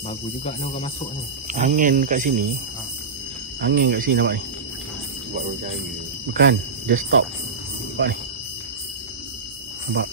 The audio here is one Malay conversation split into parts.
Bagus juga ni orang masuk ni. Angin kat sini. Angin kat sini nampak ni. Buat orang cari. Bukan, dia stop. Nampak ni. Nampak.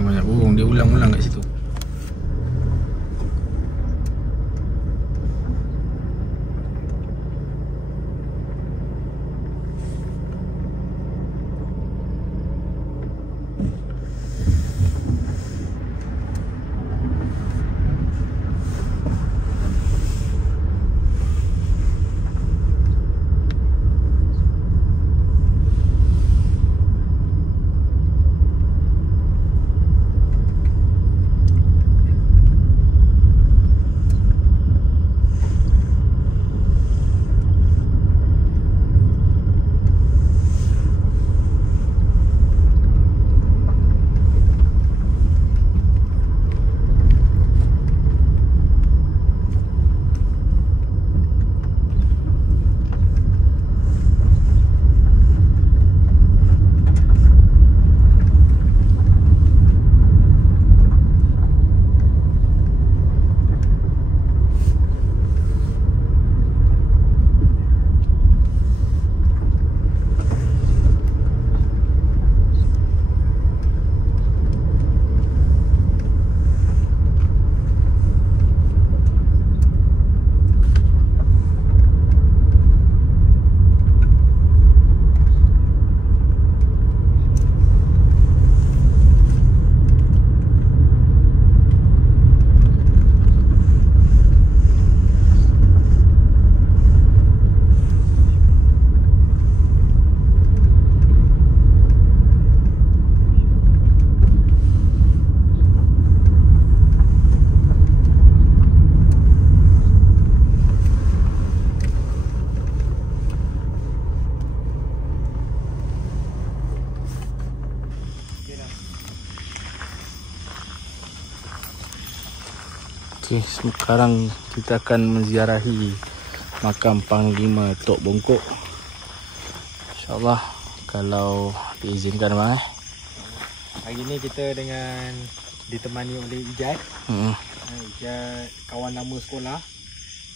Banyak burung, dia ulang-ulang kat situ. Okey, sekarang kita akan menziarahi makam Panglima Tok Bongkok. InsyaAllah kalau diizinkan bang. Hari ni kita dengan ditemani oleh Ijaz. Ijaz kawan lama sekolah,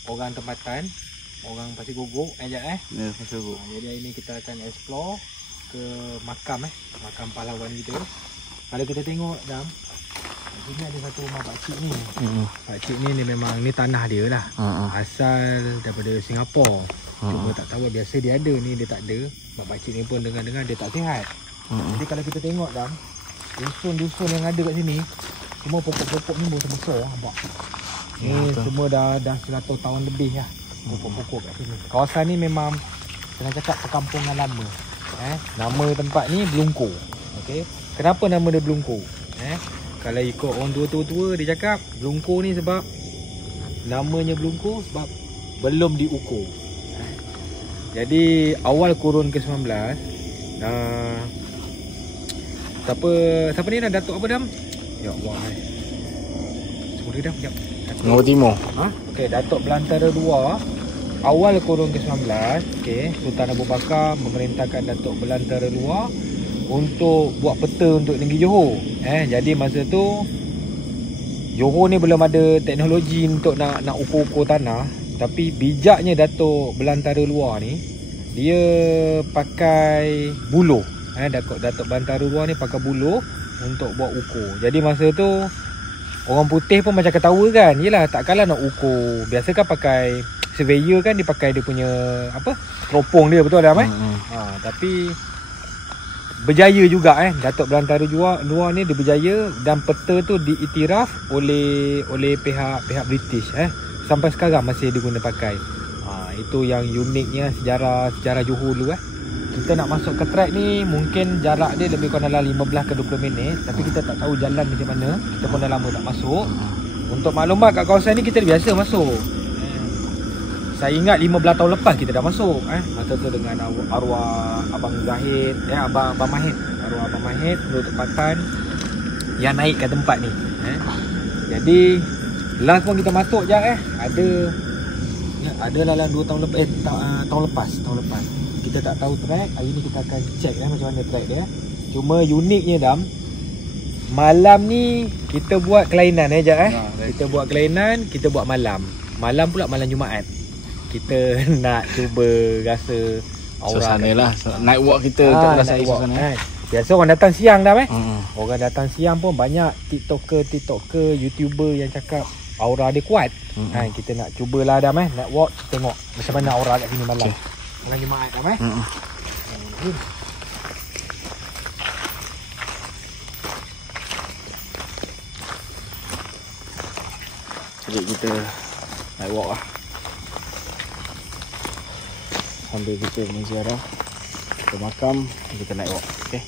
orang tempatan, orang Pasir Gogok. Ya, Pasir Gogok. Jadi hari ni kita akan explore ke makam makam pahlawan kita. Kalau kita tengok Dam, sini ada satu rumah pakcik ni. Pakcik ni memang ni tanah dia lah. Asal daripada Singapura. Cuma tak tahu biasa dia ada ni dia tak ada. Mak pakcik ni pun dengar-dengar dia tak sihat. Jadi kalau kita tengok Dam, dusun-dusun yang ada kat sini, semua pokok-pokok ni besar-besar nampak. Ni semua dah 100 tahun lebih lah pokok-pokok kat sini. Kawasan ni memang senang cakap perkampungan lama. Nama tempat ni Blungko. Okey. Kenapa nama dia Blungko? Kalau ikut orang tua-tua dia cakap Blungko ni sebab namanya Blungko sebab belum diukur. Jadi awal kurun ke-19 Siapa ni dah Datuk apa Dam? Ya Allah. Semua dia dah sekejap. Ngau Timur. Okey, Datuk Belantara 2 awal kurun ke-19, okey, Sultan Abu Bakar memerintahkan Datuk Belantara 2 untuk buat peta untuk negeri Johor. Jadi masa tu Johor ni belum ada teknologi untuk nak ukur-ukur tanah, tapi bijaknya Datuk Belantara luar ni dia pakai buluh. Datuk Belantara luar ni pakai buluh untuk buat ukur. Jadi masa tu orang putih pun macam ketawa kan. Yelah, takkanlah nak ukur. Biasa kan pakai surveyor kan, dia pakai dia punya apa? Teropong dia, betul tak tapi berjaya juga Datuk Belantara luar ni dia berjaya, dan peta tu diiktiraf oleh pihak British sampai sekarang masih diguna pakai. Itu yang uniknya sejarah Johor dulu Kita nak masuk ke trek ni mungkin jarak dia lebih kurang dalam 15 ke 20 minit, tapi kita tak tahu jalan macam mana. Kita pun dah lama tak masuk. Untuk maklumat, kat kawasan ni kita biasa masuk. Saya ingat 15 tahun lepas kita dah masuk masa tu dengan arwah Abang Zahid, Abang Mahid, arwah Abang Mahid, penduduk tempatan yang naik ke tempat ni. Jadi last pun kita masuk je ada dalam 2 tahun lepas tahun lepas. Kita tak tahu trek. Hari ni kita akan check macam mana trek dia. Cuma uniknya Dam, malam ni kita buat kelainan kita buat kelainan, kita buat malam pula malam Jumaat. Kita nak cuba rasa aura suasana lah, night walk kita untuk rasa suasana. Biasa orang datang siang dah orang datang siang pun banyak TikToker, YouTuber yang cakap aura dia kuat. Kita nak cubalah Dam night walk, tengok macam mana aura kat sini malam. Malam Jumaat Dam Jadi kita night walk lah, sambil kita menziarah ke makam, kita night walk. Okay.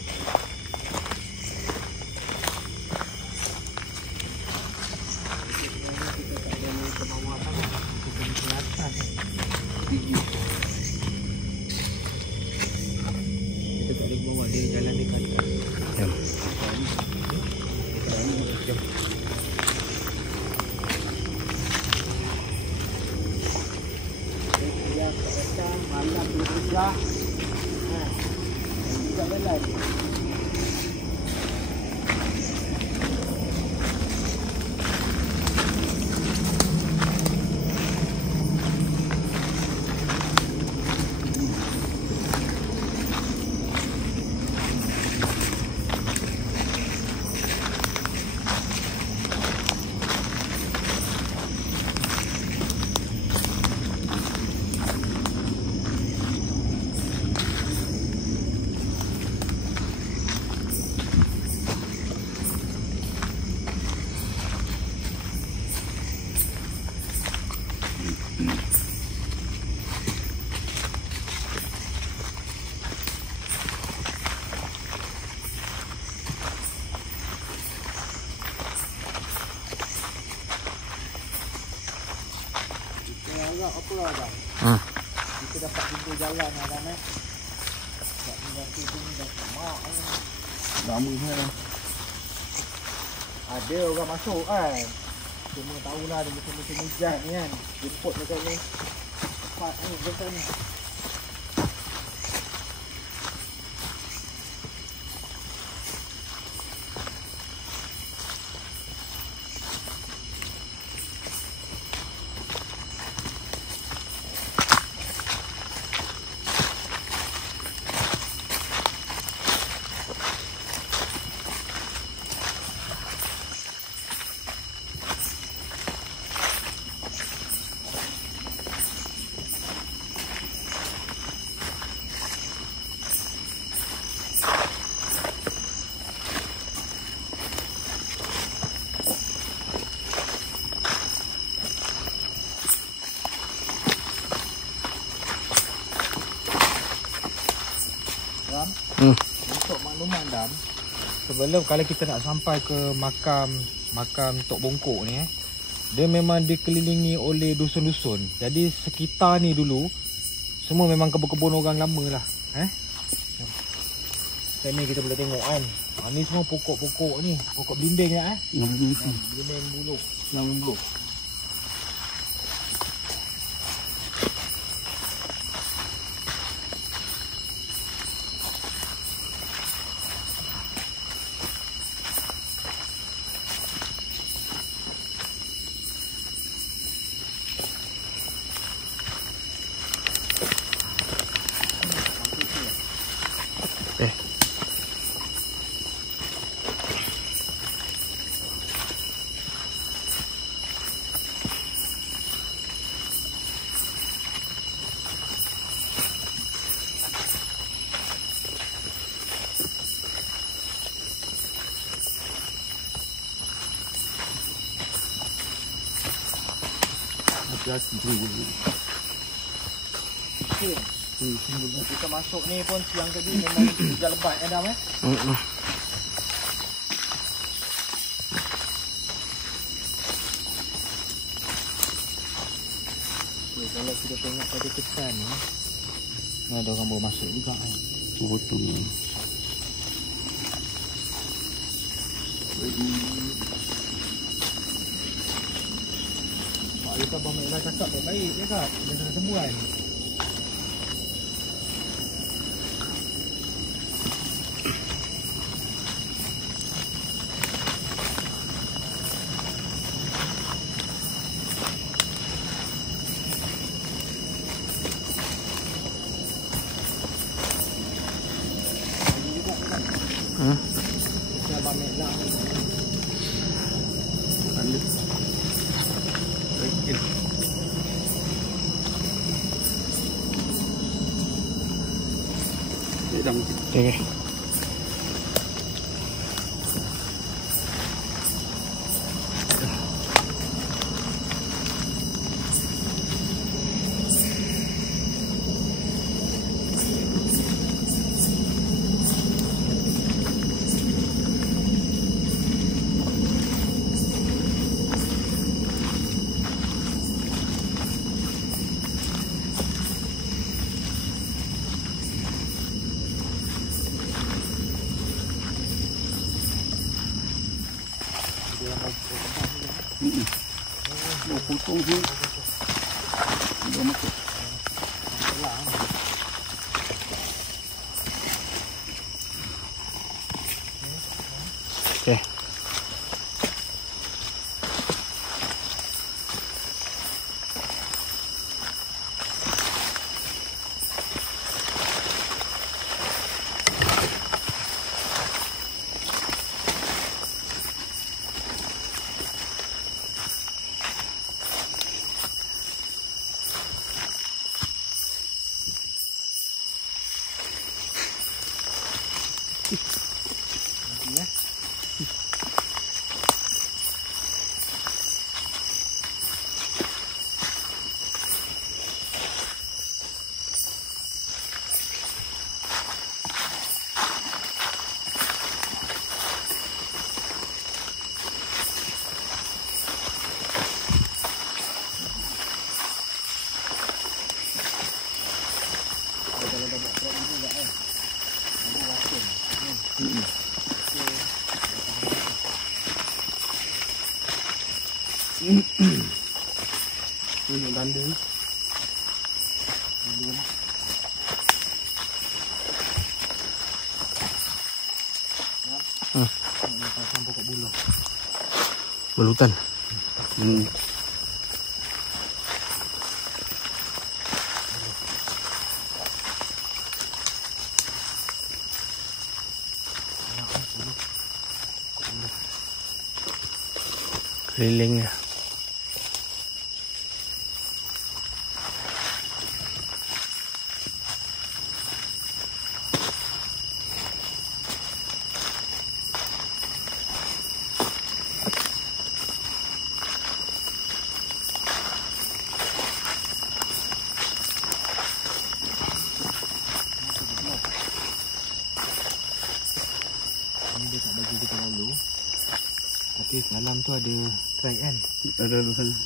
Apa dah? Kita dapat jumpa jalan Adam tak mengganti sini dah mak lama sangat. Ada orang masuk kan. Cuma tahulah dia musim-musim hujan ni kan. Jemput macam ni. Cepat ni macam ni. Untuk makluman Dam, sebelum kalau kita nak sampai ke makam Tok Bongkok ni dia memang dikelilingi oleh dusun-dusun. Jadi sekitar ni dulu semua memang kebun-kebun orang lama lah. Dekat ni kita boleh tengok kan. Ni semua pokok-pokok ni. Pokok belimbing lah Belimbing buluh. Yang buluh. Kita masuk ni pun siang tadi memang hujan lebat Adam Kalau kita tengok pada kesan ni, ada orang bawa masuk juga kan. Betul ni. Kita Abang Mek cakap baik-baik je Kak. Dia kena sembuhan. Kita Abang Mek lah ni. Okay. Potong tu. Dah masuk. Okay. Ini tanda ni. Pasang pokok buluh. Belutan. Kelilingnya. Ini dia tak bagi kita lalu. Tapi dalam tu ada track kan? Ada di sana.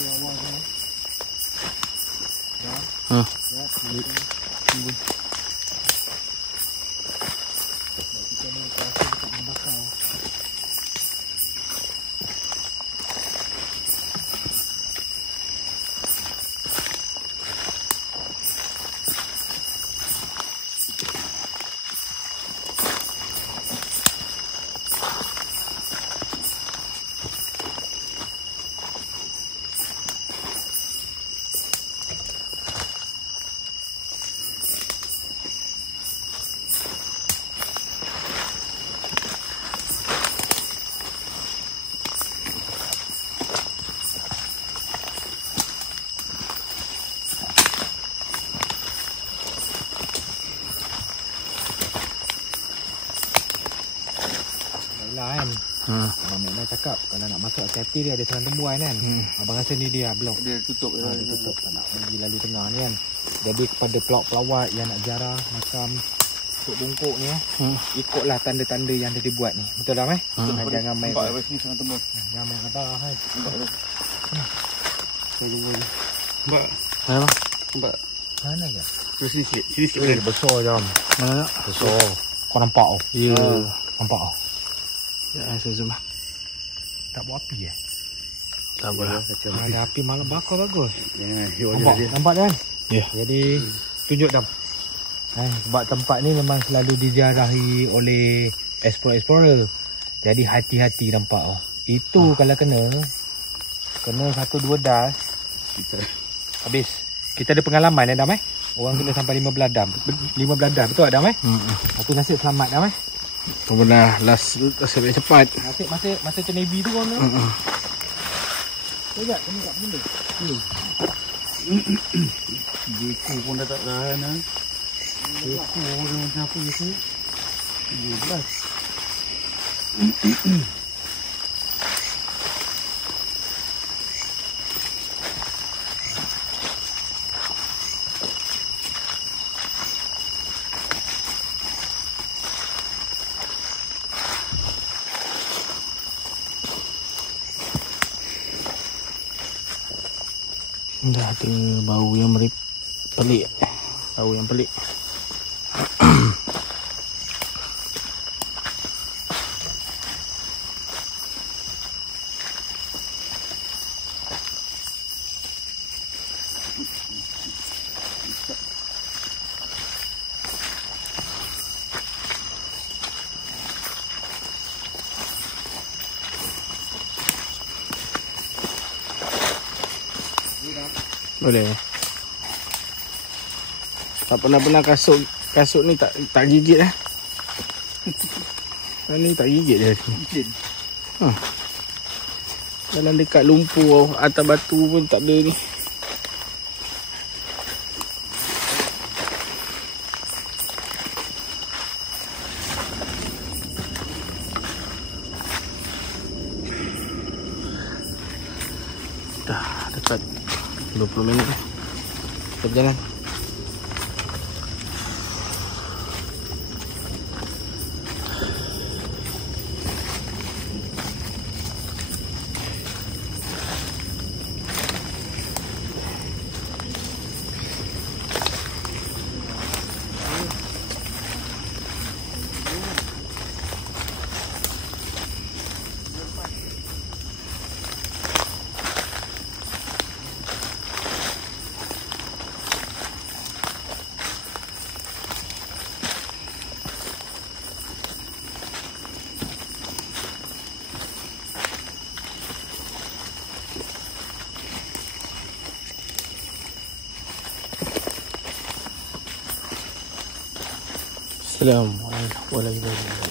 Itu awal ni. Ya. Ha. Ya, kita ni rasa dekat membakar. Kan. Abang Mek dah cakap kalau nak masuk hati-hati dia ada serang tembuan kan. Abang rasa ni dia blok. Dia tutup. Dia tutup tak nak pergi lalu tengah ni kan. Jadi kepada pelawak-pelawak yang nak ziarah makam Tok Bungkuk ni ikutlah tanda-tanda yang dia dibuat ni. Betul tak Mai? Jangan main. Nampak sini serang tembus. Jangan main kata kan. Nampak. Apa? Nampak. Mana ke? Sini sikit. Dia besar jam. Mana? Besar. Kau nampak oh? Ya. Nampak oh? Ya, saya zoom. Tak buat api Tak apa. Ada api malam bakar bagus. Nampak. Nampak kan? Ya. Jadi tunjuk dah. Sebab tempat ni memang selalu diziarahi oleh explorer. Jadi hati-hati nampak oh. Itu kalau kena 1-2 das habis. Kita ada pengalaman Dam Orang kena sampai 15 dam. 15 das betul tak Dam Satu nasib selamat Dam Kau pernah last sampai cepat. Masa tu Navy tu kau nak. Sekejap, kena kat benda. Jeko pun dah tak tahan. Jeko dia macam apa je tu? 17. Dah ada bau yang pelik. Bau yang pelik. Boleh. Tak pernah kasut ni tak gigit lah. Ni tak gigit dia sini. Dalam dekat lumpur atas batu pun tak ada ni. Dah dekat 20 minit dah. Kita berjalan. Assalamualaikum warahmatullahi wabarakatuh.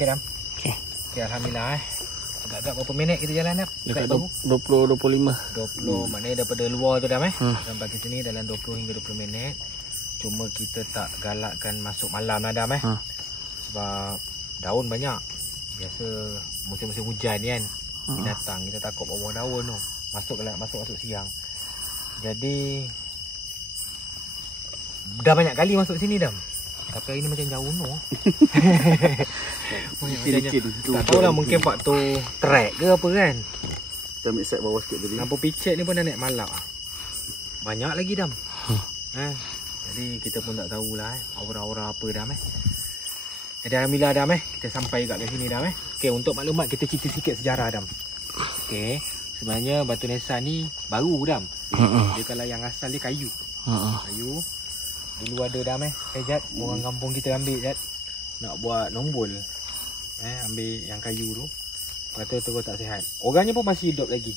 Okey Dam. Okey alhamdulillah Agak-agak berapa minit kita jalan Dam? Dekat 20-25. 20 maknanya daripada luar tu Dam sampai ke sini dalam 20 hingga 20 minit. Cuma kita tak galakkan masuk malam lah Dam sebab daun banyak. Biasa musim-musim hujan ni kan, binatang kita takut bawah daun tu. Masuk siang. Jadi dah banyak kali masuk sini Dam. Tapi hari ni macam jauh tu. Tak tahu lah, mungkin faktor track ke apa kan. Kita ambil set bawah sikit tadi. Lampu picit ni pun dah naik malak. Banyak lagi Dam. Jadi kita pun tak tahulah aura-aura apa Dam Jadi alhamdulillah Dam kita sampai kat sini Dam Okey, untuk maklumat kita cerita sikit sejarah Dam. Okey, sebenarnya Batu Nisan ni baru Dam. Dia kalau yang asal dia kayu. Kayu. Dulu ada Dam Jad, orang kampung kita ambil Jad nak buat nombol. Ambil yang kayu tu. Lepas tu terus tak sihat. Orangnya pun masih hidup lagi.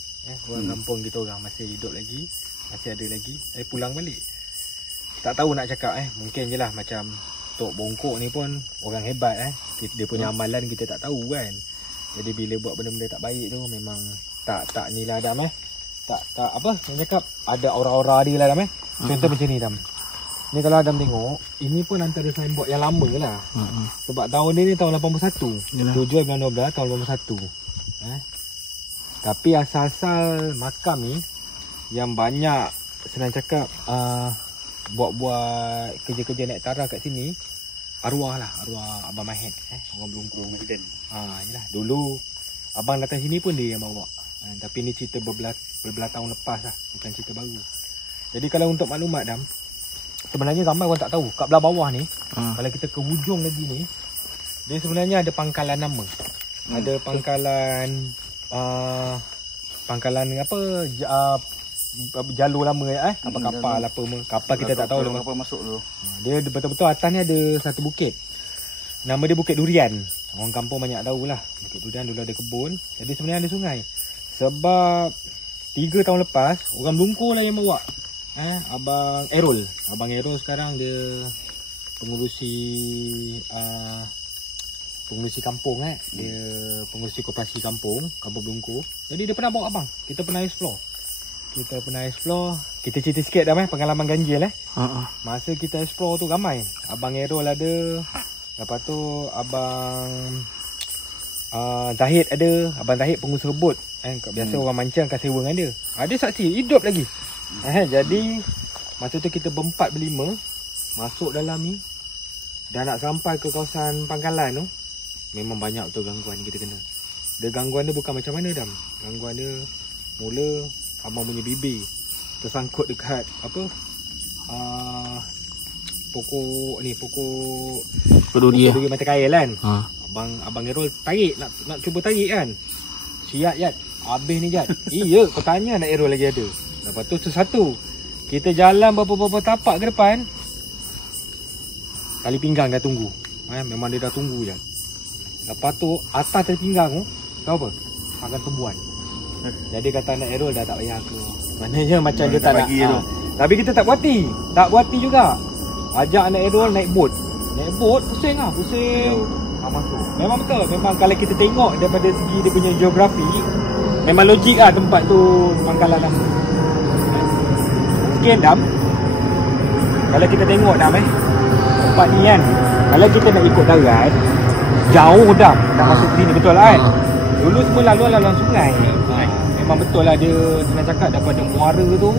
Orang kampung kita orang masih hidup lagi. Masih ada lagi. Pulang balik. Tak tahu nak cakap mungkin je lah macam Tok Bongkok ni pun orang hebat Dia punya amalan kita tak tahu kan. Jadi bila buat benda-benda tak baik tu memang tak ni lah Dam Tak apa yang cakap ada aura-aura dia lah Dam Contoh macam ni Dam. Ni kalau Adam tengok, ini pun antara signboard yang lama lah. Sebab tahun ni tahun 81. 7 bulan 12 tahun 81. Tapi asal-asal makam ni yang banyak senang cakap buat kerja-kerja naik tarah kat sini, arwah lah, arwah Abang Mahed, orang Belungkung. Yalah, dulu abang datang sini pun dia yang bawa. Tapi ni cerita berbelah tahun lepas lah, bukan cerita baru. Jadi kalau untuk maklumat Dam, sebenarnya ramai orang tak tahu kat belah bawah ni, kalau kita ke hujung lagi ni, dia sebenarnya ada pangkalan nama. Ada pangkalan apa jalur lama apa kapal apa kapal kita tak tahu kapal masuk tu. Dia betul-betul atas ni ada satu bukit. Nama dia Bukit Durian. Orang kampung banyak tahulah. Bukit Durian dulu ada kebun. Jadi sebenarnya ada sungai. Sebab 3 tahun lepas orang Belungkung lah yang bawa. Abang Errol. Abang Errol sekarang dia pengurusi kampung Dia pengurusi koperasi kampung Belungkung. Jadi dia pernah bawa abang. Kita pernah explore. Kita cerita sikit dah pengalaman ganjil Masa kita explore tu ramai. Abang Errol ada. Lepas tu abang Zahid ada. Abang Zahid pengusaha bot. Biasa orang mancang akan sewa dengan dia. Dia saksi hidup lagi. Jadi masa tu kita berempat berlima masuk dalam ni. Dah nak sampai ke kawasan pangkalan tu, memang banyak betul gangguan kita kena. Dia gangguan dia bukan macam mana Dam. Gangguan dia mula abang punya bibir tersangkut dekat apa pokok duri mata kail kan. Abang Errol tarik nak cuba tarik kan. Siap Jad. Habis ni Jad. Iya, kau tanya nak Errol lagi ada. Lepas tu satu. Kita jalan beberapa tapak ke depan. Tali pinggang dah tunggu. Memang dia dah tunggu je. Lepas tu atas tali pinggang tu, tahu apa? Makan tumbuhan. Jadi kata anak Errol dah tak payah ke. Maknanya macam dia tak nak. Tapi kita tak puati. Tak puati juga. Ajak anak Errol naik bot. Pusing lah. Masuk. Memang betul. Memang kalau kita tengok daripada segi dia punya geografi, memang logik lah tempat tu pangkalan nama. Mungkin Dam, kalau kita tengok Dam tempat ni kan, kalau kita nak ikut darat, jauh Dam nak masuk sini, betul lah kan. Dulu semua laluan sungai. Memang betul lah dia senang cakap daripada muara tu.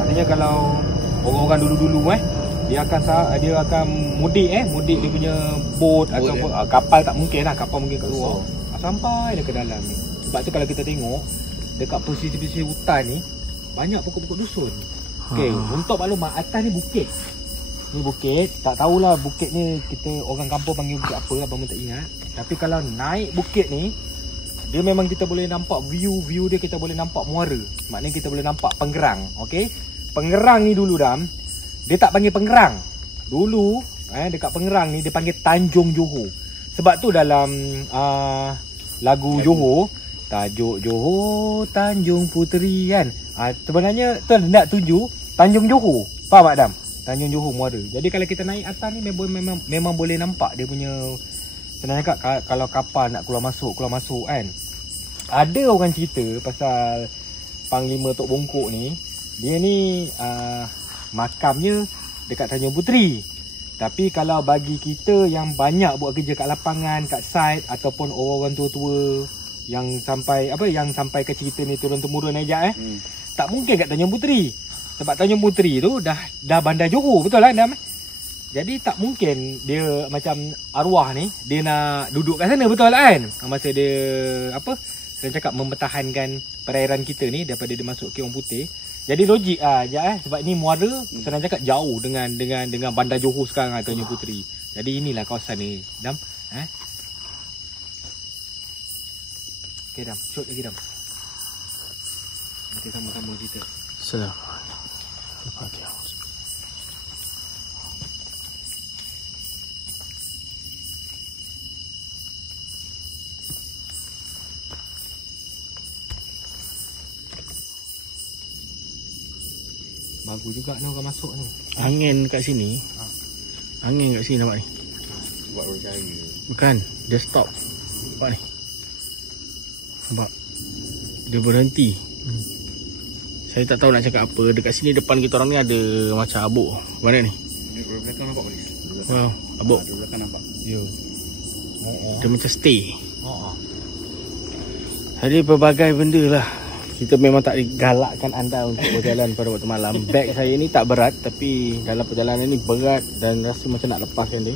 Maknanya kalau orang-orang dulu-dulu dia akan mudik dia punya bot ataupun kapal tak mungkin lah, kapal mungkin kat luar. Sampai dia ke dalam ni. Sebab tu kalau kita tengok dekat pesisir-pesisir hutan ni banyak pokok-pokok dusun. Okey, untuk maklumat atas ni bukit. Ni bukit, tak tahulah bukit ni kita orang kampung panggil bukit apa, abang pun tak ingat. Tapi kalau naik bukit ni, dia memang kita boleh nampak view dia, kita boleh nampak muara. Maknanya kita boleh nampak Pengerang. Okey. Pengerang ni dulu Dam, dia tak panggil Pengerang. Dulu dekat Pengerang ni dia panggil Tanjung Johor. Sebab tu dalam lagu Johor, tajuk Johor Tanjung Puteri kan. Sebenarnya tu nak tuju Tanjung Johor. Faham tak Dam? Tanjung Johor muara. Jadi kalau kita naik atas ni memang boleh nampak dia punya, senang cakap kalau kapal nak keluar masuk kan. Ada orang cerita pasal Panglima Tok Bongkok ni, dia ni makamnya dekat Tanjung Puteri. Tapi kalau bagi kita yang banyak buat kerja kat lapangan, kat site ataupun orang-orang tua-tua yang sampai ke cerita ni turun-temurun aja tak mungkin kat Tanjung Puteri. Sebab Tanjung Puteri tu dah bandar Johor, betul lah Dam? Jadi tak mungkin dia macam arwah ni dia nak duduk kat sana, betul lah kan? Masa dia saya cakap mempertahankan perairan kita ni daripada dia masuk ke Orang Putih. Jadi logik je sebab ni muara senang cakap jauh dengan bandar Johor sekarang Tanjung Puteri. Jadi inilah kawasan ni, Dam. Okey Dam, shoot lagi Dam. Nanti sama-sama cerita. Assalamualaikum. Bagus juga ni orang masuk ni. Angin kat sini. Angin kat sini nampak ni. Buat orang cari. Bukan, dia stop. Nampak ni. Nampak. Dia berhenti. Saya tak tahu nak cakap apa. Dekat sini depan kita orang ni ada macam abuk. Mana ni? Di belakang nampak ni. Wow, abuk. Di belakang nampak. Ya. Dia macam stay. Jadi pelbagai benda lah. Kita memang tak galakkan anda untuk berjalan pada waktu malam. Beg saya ni tak berat, tapi dalam perjalanan ni berat dan rasa macam nak lepaskan dia.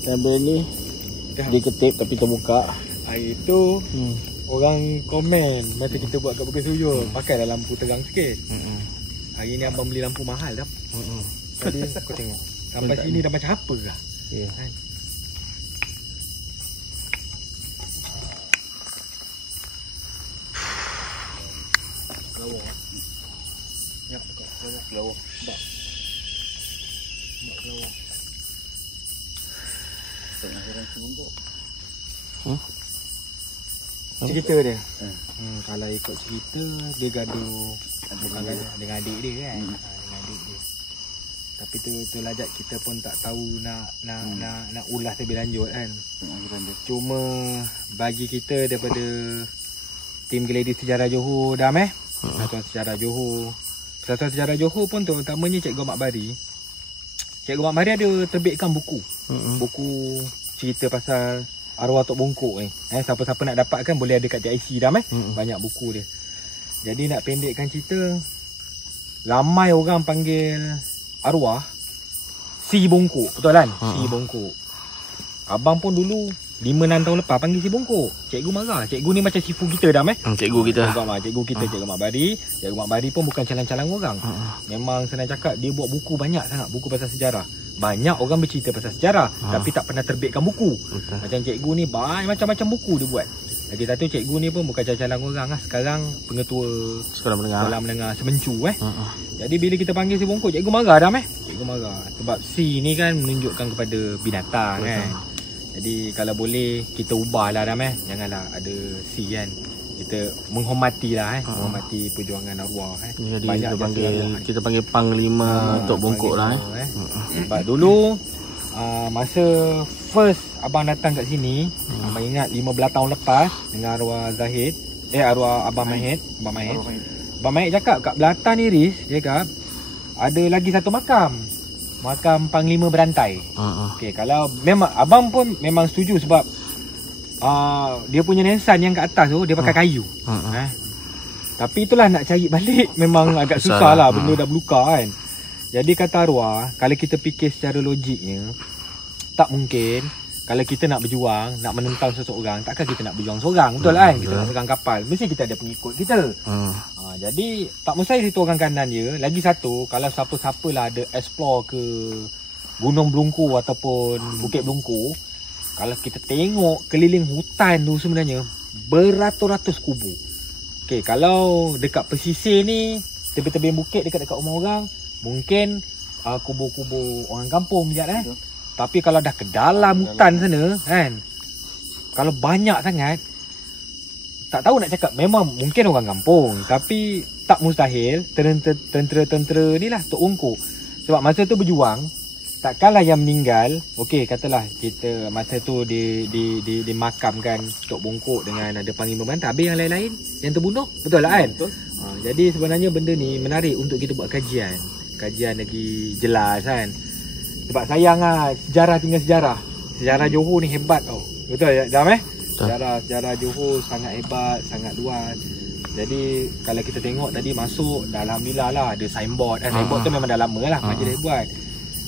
Dan benda ni dia ketip tapi terbuka. Hari tu orang komen masa kita buat kat Bukit Suyur, pakailah lampu terang sikit. Hari ni abang beli lampu mahal dah. Tadi kau tengok sampai sini dah macam apa lah. Ya. Kan? Ya, kelawar. Sebab kelawar. Tengah orang sebungkuk. Cerita dia. Kalau ikut cerita dia gaduh dengan adik dia kan. Dengan adik dia. Tapi tu lajak kita pun tak tahu nak ulas lebih lanjut kan. Cuma bagi kita daripada tim Geladi Sejarah Johor Dam Persatuan Sejarah Johor. Persatuan Sejarah Johor pun terutamanya Cikgu Mak Bari. Cikgu Mak Bari ada terbitkan buku. Buku cerita pasal arwah Tok Bongkok ni. Siapa-siapa nak dapatkan boleh ada kat TIC Dam Banyak buku dia. Jadi nak pendekkan cerita, ramai orang panggil arwah Si Bongkok, betul kan? Si Bongkok. Abang pun dulu 5-6 tahun lepas panggil Si Bongkok. Cikgu marah. Cikgu ni macam sifu kita Dam Cikgu kita. Cikgu kita Cikgu Mak Bari. Cikgu Mak Bari pun bukan calang-calang orang. Memang senang cakap dia buat buku banyak sangat, buku pasal sejarah. Banyak orang bercerita pasal sejarah tapi tak pernah terbitkan buku. Macam cikgu ni banyak macam-macam buku dia buat. Lagi satu cikgu ni pun bukan calang-calang orang lah. Sekarang pengetua sekolah menengah Semencu Jadi bila kita panggil Si Bongkok, cikgu marah Dam Cikgu marah sebab si ni kan menunjukkan kepada binatang kan. Jadi kalau boleh kita ubahlah Dam janganlah ada si kan. Kita menghormatilah menghormati perjuangan arwah Jadi banyak kita panggil Panglima Tok Bongkok lah Sebab dulu masa first abang datang kat sini, abang ingat 15 tahun lepas dengan arwah Zahid, arwah Abang Mahid, Abang Mahid cakap kat Belatan Iris, dia cakap ada lagi satu makam Panglima Berantai. Okey, kalau memang abang pun memang setuju sebab dia punya nensan yang kat atas tu dia pakai kayu. Tapi itulah nak cari balik memang agak susah lah. Benda dah berluka kan. Jadi kata arwah, kalau kita fikir secara logiknya, tak mungkin kalau kita nak berjuang, nak menentang seseorang, takkan kita nak berjuang seorang, betul kan? Kita nak pegang kapal, mesti kita ada pengikut kita. Jadi tak mustahil situ orang kanan je. Lagi satu, kalau siapa-siapa lah ada explore ke Gunung Belungkur ataupun Bukit Belungkur, kalau kita tengok keliling hutan tu sebenarnya beratus-ratus kubu. Okey, kalau dekat pesisir ni, tebing-tebing bukit dekat-dekat rumah orang, mungkin kubu-kubu orang kampung je Tapi kalau dah ke dalam hutan sana kan, kalau banyak sangat, tak tahu nak cakap, memang mungkin orang kampung, tapi tak mustahil tentera-tentera ni lah Tok Bongkok. Sebab masa tu berjuang, takkanlah yang meninggal, okey katalah kita masa tu dimakamkan Tok Bongkok dengan ada Panglima Berantai, habis yang lain-lain yang terbunuh, betul lah kan? Betul. Jadi sebenarnya benda ni menarik untuk kita buat kajian. kajian lagi jelas kan. Sebab sayang lah, sejarah tinggal sejarah. Sejarah Johor ni hebat tau. Betul ya, Dam Sejarah Johor sangat hebat, sangat luas. Jadi kalau kita tengok tadi masuk, alhamdulillah lah ada signboard. Signboard tu memang dah lama lah Majlis dia buat.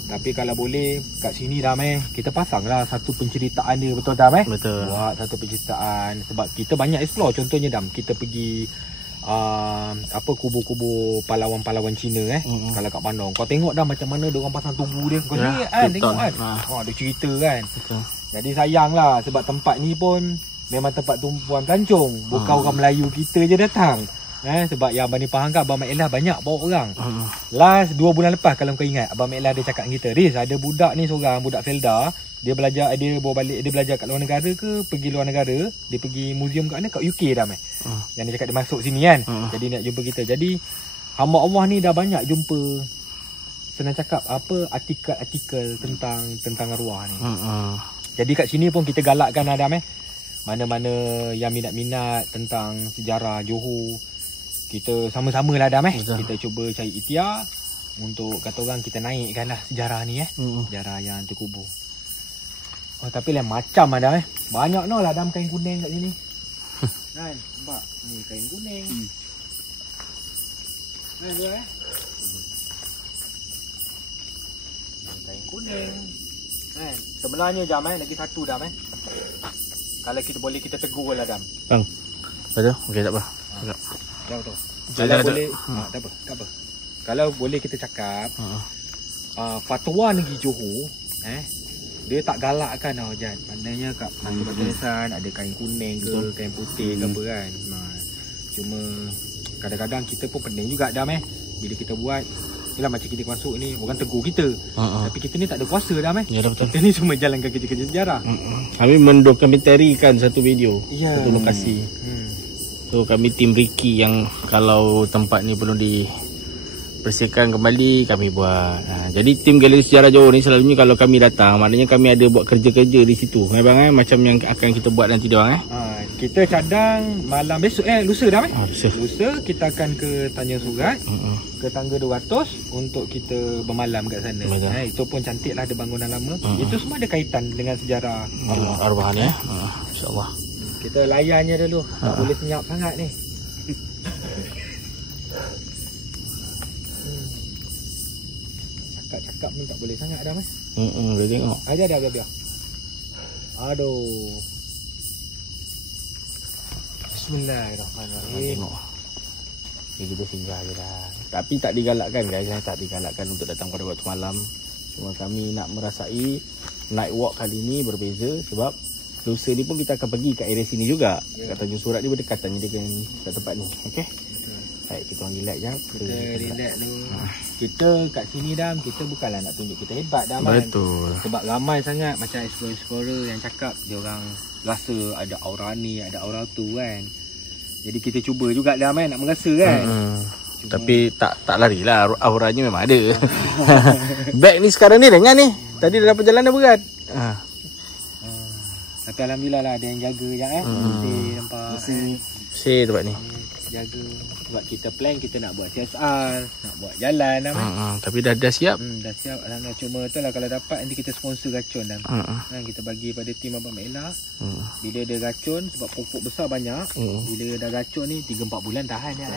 Tapi kalau boleh kat sini Dam kita pasang lah satu penceritaan dia. Betul Dam Betul. Buat satu penceritaan. Sebab kita banyak explore. Contohnya Dam, kita pergi kubur-kubur pahlawan-pahlawan Cina kalau kat Bandung. Kau tengok dah macam mana dia orang pasang tugu dia. Kau lihat kan, tengok kan. Ada cerita kan. Betul. Jadi sayang lah sebab tempat ni pun memang tempat tumpuan pelancong. Bukan orang Melayu kita je datang. Sebab yang Abang ni faham kan, Abang Mak Elah banyak bawa orang. Last 2 bulan lepas kalau kau ingat, Abang Mak Elah dia cakap dengan kita, Riz, ada budak ni seorang, budak Felda. Dia belajar, dia bawa balik, dia belajar kat luar negara ke, pergi luar negara. Dia pergi museum kat mana? Kat UK dah Yang dia cakap dia masuk sini kan. Jadi nak jumpa kita. Jadi hamba Allah ni dah banyak jumpa, senang cakap apa, artikel-artikel tentang arwah ni. Jadi kat sini pun kita galakkan Adam mana-mana yang minat-minat tentang sejarah Johor, kita sama-sama lah Adam kita cuba cari ikhtiar untuk kata orang kita naikkan lah sejarah ni sejarah yang terkubur. Oh tapi lain macam Adam banyak no lah Adam kain kuning kat sini. Kan nampak ni kain kuning. Kan tu kain kuning. Kan sebelahnya Dam lagi satu Dam kalau kita boleh kita tegur lah Dam. Bang. Betul? Okey tak apa. Dah betul. Kalau boleh tak apa. Kalau boleh kita cakap fatwa negeri Johor dia tak galakkan tau Jan. Maknanya kat Batu Nisan ada kain kuning ke kain putih ke apa kan. Cuma kadang-kadang kita pun pening juga Dam bila kita buat. Yalah macam kita masuk ni orang tegur kita. Tapi kita ni tak ada kuasa Dam Ya dah betul. Kita ni cuma jalankan kerja-kerja sejarah. Kami mendokumentarikan satu video, satu lokasi. So kami tim Ricky yang kalau tempat ni perlu dibersihkan kembali kami buat. Jadi tim Galeri Sejarah Johor ni selalunya kalau kami datang, maknanya kami ada buat kerja-kerja di situ. Bang macam yang akan kita buat nanti dia bang kita cadang malam besok lusa dah lusa kita akan ke Tanjung Surat, ke Tangga 200 untuk kita bermalam kat sana. Itu pun cantik lah, ada bangunan lama. Itu semua ada kaitan dengan sejarah arwah ni insya-Allah. Kita layannya dulu. Tak boleh senyap sangat ni. Cakap-cakap pun tak boleh sangat dah boleh tengok. Biar. Aduh. Bismillahirrahmanirrahim. Tengok. Ni kita singgah je dah. Tapi tak digalakkan guys, tak digalakkan untuk datang pada waktu malam. Cuma kami nak merasai night walk kali ni berbeza sebab lusa ni pun kita akan pergi kat area sini juga. Kat Tanjung Surat ni berdekatan dengan kat tempat ni. Okey. Baik, kita orang relax jap. Kita relax dulu. Kita kat sini Dam, kita bukanlah nak tunjuk kita hebat Dam. Betul. Sebab ramai sangat macam explorer yang cakap dia orang rasa ada aura ni, ada aura tu kan. Jadi kita cuba juga Dam nak merasa kan. Tapi tak larilah, auranya memang ada. Beg ni sekarang ni ringan ni. Tadi dalam perjalanan berat. Tapi alhamdulillah lah ada yang jaga je bersih nampak. Bersih tempat ni. Jaga sebab kita plan kita nak buat CSR, nak buat jalan tapi dah siap. Dah siap alhamdulillah. Cuma tu lah kalau dapat nanti kita sponsor racun kan. Kita bagi pada tim Abang Mak Elah. Bila dia racun sebab pokok besar banyak, bila dah racun ni 3-4 bulan tahan ya.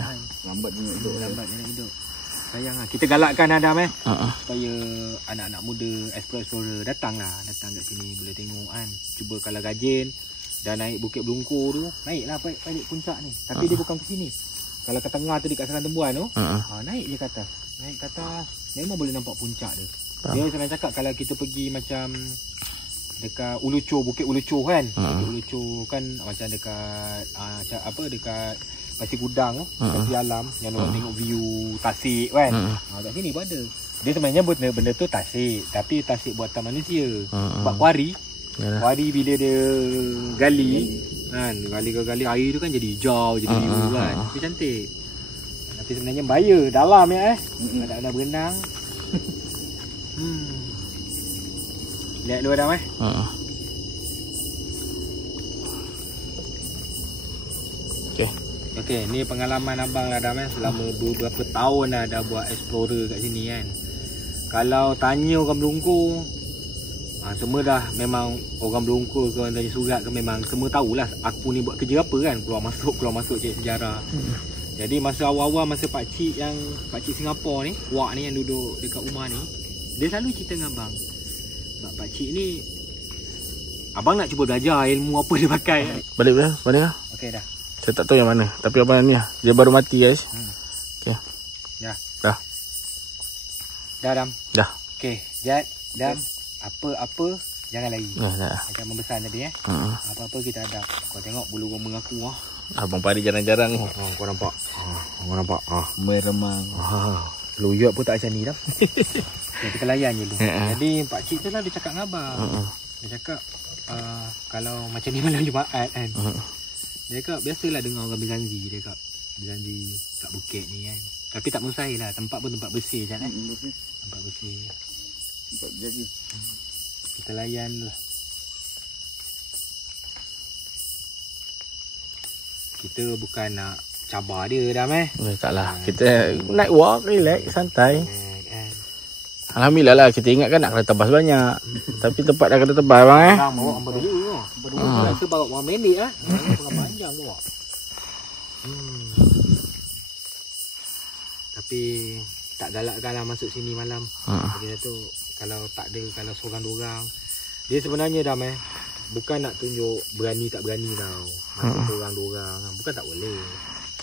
Tahan. Lambat dia nak hidup. Sayang lah. Kita galakkan Adam supaya anak-anak muda explorer datang kat sini boleh tengok kan. Cuba kalau rajin dah naik Bukit Belungkur tu, naiklah balik puncak ni. Tapi dia bukan ke sini. Kalau ke tengah tu dekat Serang Tembuan tu, naik je ke atas. Naik ke atas memang boleh nampak puncak dia. Dia senang cakap kalau kita pergi macam dekat Uluco, Bukit Uluco kan. Bukit Uluco kan macam dekat dekat Pasir Gudang tu, Pasir Alam yang orang tengok view tasik kan. Kat sini pun ada. Dia sebenarnya benda tu tasik, tapi tasik buatan manusia. Sebab kuari bila dia gali kan, gali air tu kan jadi hijau, jadi biru kan. Tapi cantik. Tapi sebenarnya bahaya dalam ya nak berenang. Lihat dulu Adam Okey. Okey, ni pengalaman abang lah Dam selama beberapa tahun dah buat explorer kat sini kan. Kalau tanya orang Melungkur, semua dah memang orang Melungkur ke orang tanya surat ke memang semua tahulah aku ni buat kerja apa kan, keluar masuk cari sejarah. Jadi masa awal-awal masa pakcik Singapura ni, Wak ni yang duduk dekat rumah ni, dia selalu cerita dengan abang. Sebab pakcik ni abang nak cuba belajar ilmu apa dia pakai. Balik dah, balik dah. Okey dah. Saya tak tahu yang mana, tapi abang ni lah. Dia baru mati guys. Okey. Dah. Dah. Dah Dam. Dah. Okey, Jad, Dam, apa-apa jangan lari. Dah. Macam membesar tadi Apa-apa kita hadap. Kau tengok bulu roma aku Abang Pari jarang-jarang. kau nampak. Kau nampak. Meremang. Luyuk pun tak macam ni dah. Kita layan je dulu. Jadi pak cik tu lah dia cakap dengan abang. Dia cakap kalau macam ni malam Jumaat kan. Dia cakap biasalah dengar orang berjanji. Dia cakap berjanji kat bukit ni kan. Tapi tak mustahil lah. Tempat pun tempat bersih kan. Tempat bersih. Tempat jadi. Kita layan lah. Kita bukan nak cabar dia dah Taklah. Kita night walk, relax, santai. Alhamdulillah lah, kita ingat kan nak kena tebas banyak. Tapi tempat dah kena tebas bang Bang bawa hamba dulu. Rasa bawa berapa minit Berapa panjang bawa. Tapi tak galakkan lah masuk sini malam. Jadi tu kalau tak ada, kalau seorang-dua dia sebenarnya dah bukan nak tunjuk berani tak berani tau. Masuk seorang-dua bukan tak boleh.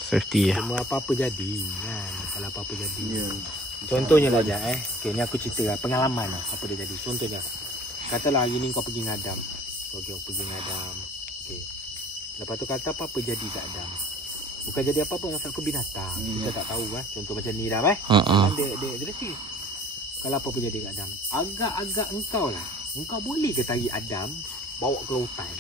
Safety lah. Semua apa-apa jadi kan. Kalau apa-apa jadi. Contohnya lah Jad okay, ni aku cerita lah, pengalaman lah apa dia jadi. Contohnya katalah hari ni kau pergi ngadam. Kau pergi ngadam. Okay. Lepas tu kata apa-apa jadi kat Adam. Bukan jadi apa-apa, asal aku binatang. Kita tak tahu contoh macam ni dah Dia reti. Kalau apa-apa jadi kat Adam, agak-agak engkau lah. Engkau boleh ke tarik Adam bawa ke lautan?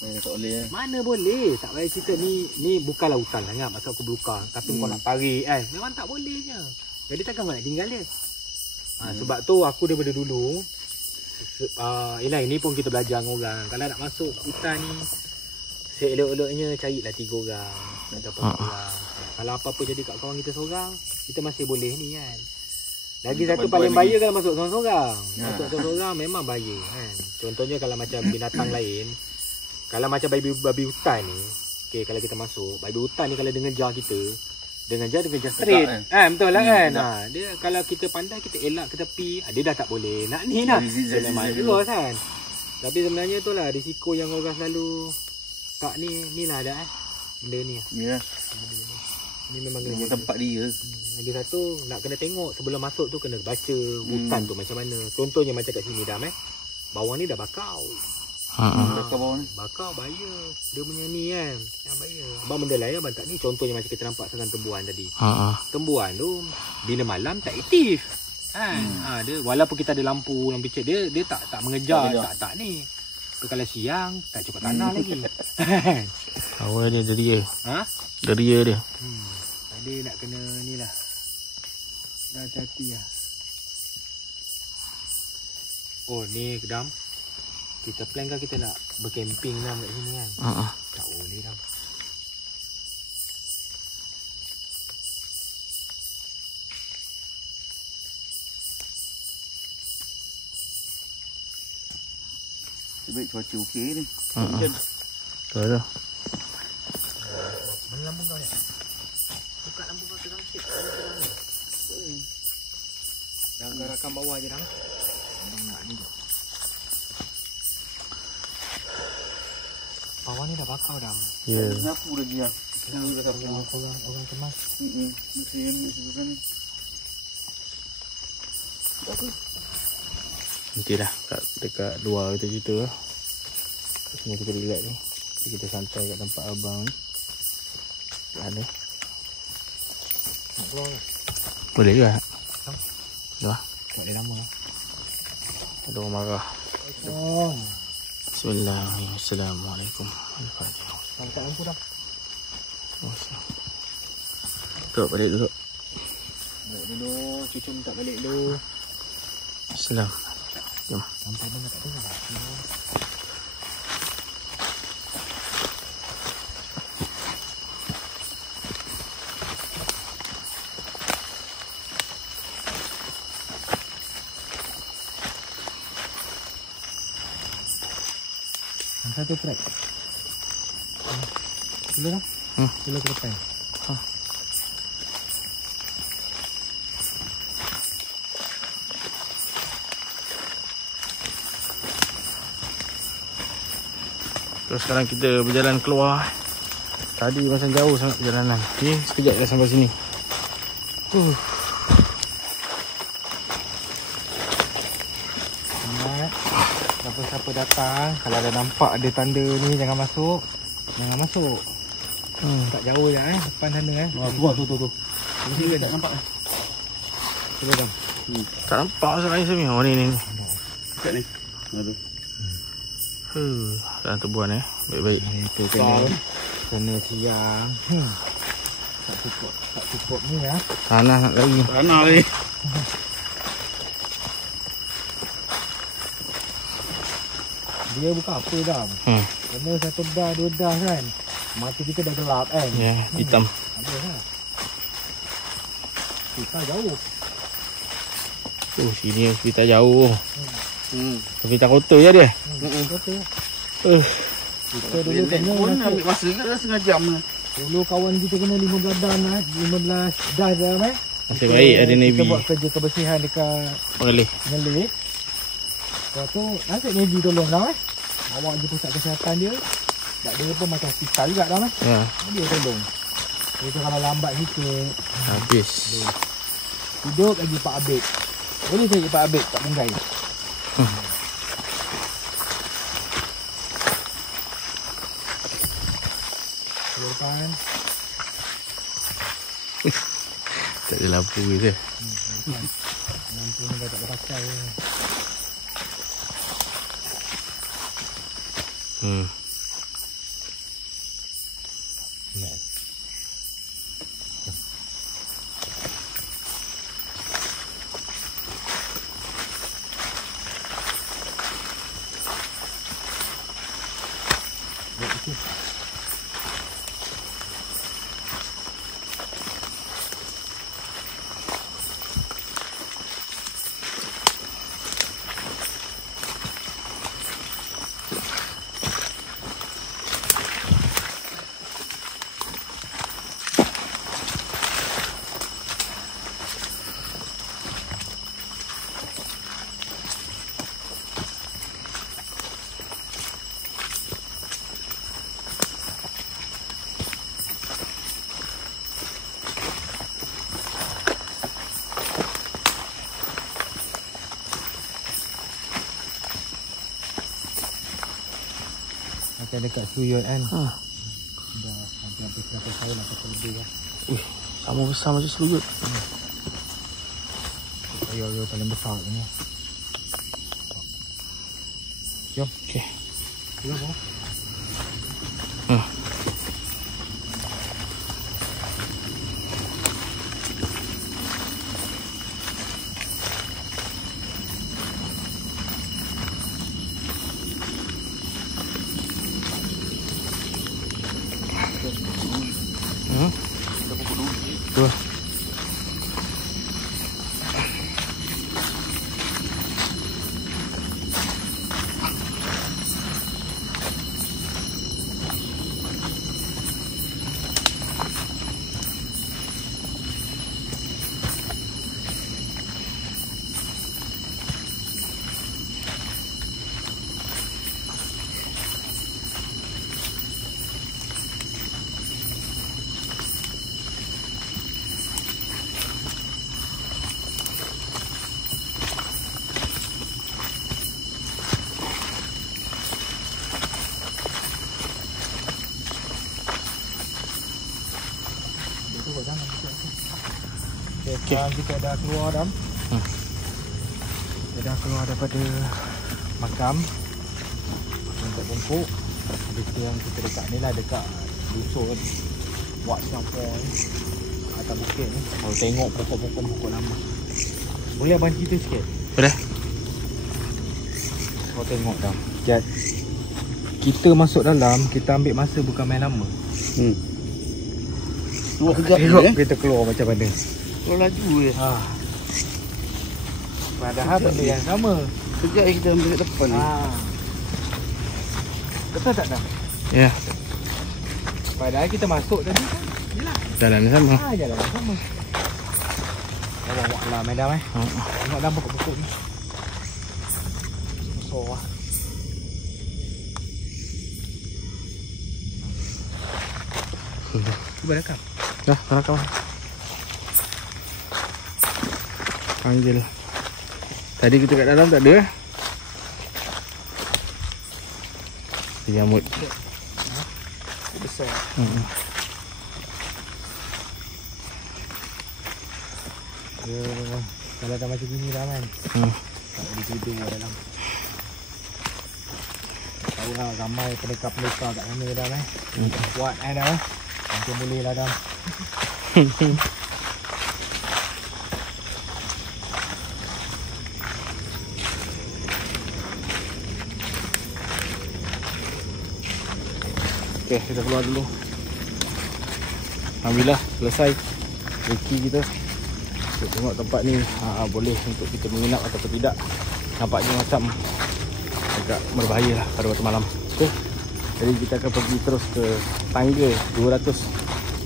Tak boleh Mana boleh. Tak payah cerita ni bukan lautan lah ingat masa aku berluka. Tapi kau nak tarik kan. Memang tak bolehnya. Jadi takkan kau nak tinggal dia. Sebab tu aku daripada dulu ini pun kita belajar dengan orang. Kalau nak masuk hutan ni, seelok-eloknya carilah 3 orang ataupun 4 orang. Kalau apa-apa jadi kat kawan kita seorang, kita masih boleh ni kan. Lagi satu paling bahaya kalau masuk seorang-seorang. Masuk seorang-seorang memang bahaya kan. Contohnya kalau macam binatang lain, kalau macam babi hutan ni, okay, kalau kita masuk, babi hutan ni kalau dengan jar kita, dengan jar straight. Betul lah kan. Dia kalau kita pandai, kita elak ke tepi, dia dah tak boleh. Nak ni lah. Dia memang terus kan. Tapi sebenarnya tu lah risiko yang orang selalu tak ni lah ada benda ni. Ya. Ni memang kena tempat dia. Lagi satu nak kena tengok sebelum masuk tu kena baca hutan tu macam mana. Contohnya macam kat sini Dam bawang ni dah bakau. Bakau bawang ni. Bakau bahaya. Dia punya ni kan. Yang bahaya. Abang benda lain abang tak ni. Contohnya macam kita nampak sarang tembuan tadi. Tembuan tu bila malam tak aktif. Dia walaupun kita ada lampu cek dia tak mengejar, tak ni. Tapi kalau siang tak cukup tanah lagi. Awal dia deria. Deria dia. Jadi nak kena ni lah. Dah hati lah. Oh ni Dam. Kita plan kan kita nak bercamping Dam kat sini kan. Tak boleh Dam. Baik cuaca okey ni. Betul tu. Mana lampu kau ni? Buka lampu kau terang sikit. Jangan rakam bawah je Dam. Abang nak ni tu. Bawah ni dah bakar Dam. Ya. Kenapa lagi ya? Orang kemas. Mesti ni sebelah ni. Apa? Nantilah dekat luar kita cerita lah. Sini kita relax ni. Kita santai kat tempat abang ni. Ada. Nak keluar ke? Boleh juga. Dah. Tak boleh lama lah. Ada orang marah. Bismillahirrahmanirrahim. Assalamualaikum. Angkat lampu Dam. Duduk balik dulu. Balik dulu. Cucu minta balik dulu. Assalam. Jom. Sampai mana tak dengar lah. satu track. Dulu dah. Dulu ke depan. Terus sekarang kita berjalan keluar. Tadi macam jauh sangat perjalanan. Okey, sekejap dah sampai sini. Ingat, siapa-siapa datang, kalau ada nampak ada tanda ni, jangan masuk. Jangan masuk. Tak jauh je depan sana Tu. Ini tak nampak. Cuba Dam. Tak nampak sebenarnya sini. Oh ni. Dekat ni. Aduh. Dah terbuan baik-baik. Itu kena siang. Tak cukup ni ya. Tanah nak lagi. Tanah ni. Dia bukan apa Dam. Kena satu dah, dua dah kan. Mata kita dah gelap kan. Ya, hitam. Ada lah. Kita jauh. Sini hospital jauh. Hospital kotor je dia. Betul. Kita dulu Pendek kena pun masuk. ambil masa ke dah setengah jam ni. Dulu kawan kita kena 15 dah 15 dah je Nasib baik ada Navy. Kita buat kerja kebersihan dekat Pengelih. Ngelik. Lepas tu nasib Navy tolong dah bawa je pusat kesihatan dia. Tak dia pun macam hospital juga dah Ya, Dia tolong. Kita kalau lambat sikit habis. hidup lagi Pak Abid. Boleh cari Pak Abid kat Bunggai. Depan. Tak ada lampu je. Lampu ni dah tak pakai. Macam dekat Suyut kan. Dah hampir berapa tahun atau lebih lah. Sama besar macam selujut. Ayo paling besar ni. Jom. Okey. Jom. Tu. Sekarang kita dah keluar Dam. Kita dah keluar daripada makam untuk bungkuk. Kita yang kita dekat ni lah, dekat dusun Wat Singapore ni, atas bukit ni. Kalau tengok pokok-pokok lama. Boleh abang cerita sikit? Boleh. Kau tengok Dam, kita masuk dalam, kita ambil masa bukan main lama. Keluar kejap Tengok ni kita keluar macam mana. Keluar laju je. Padahal benda yang sama. Kejap kita ambil kat depan ni. Betul tak dah? Ya, Padahal kita masuk tadi kan. Yalah. jalan sama. Jalan sama. Awak lah madam Tengok dah pokok-pokok ni. Besar lah. Cuba rekam. Dah, rakam. Panggil. Tadi kita kat dalam tak ada. Jamut. Besar. Kalau dah macam gini dah kan. Tak boleh tidur dalam. Tahu lah ramai pendekar-pendekar kat sana dah Kuat dah Mungkin boleh lah dah. Okay, kita keluar dulu. Alhamdulillah selesai reki kita. Kita tengok tempat ni boleh untuk kita menginap ataupun tidak. Nampaknya macam agak berbahaya lah pada waktu malam. Okay, jadi kita akan pergi terus ke tangga 200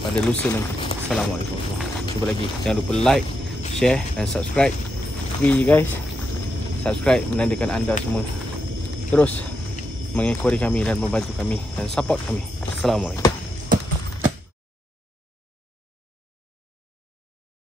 pada lusa nanti. Assalamualaikum. Cuba lagi, jangan lupa like, share dan subscribe. Free guys. Subscribe menandakan anda semua terus mengekori kami dan membantu kami dan support kami. Assalamualaikum.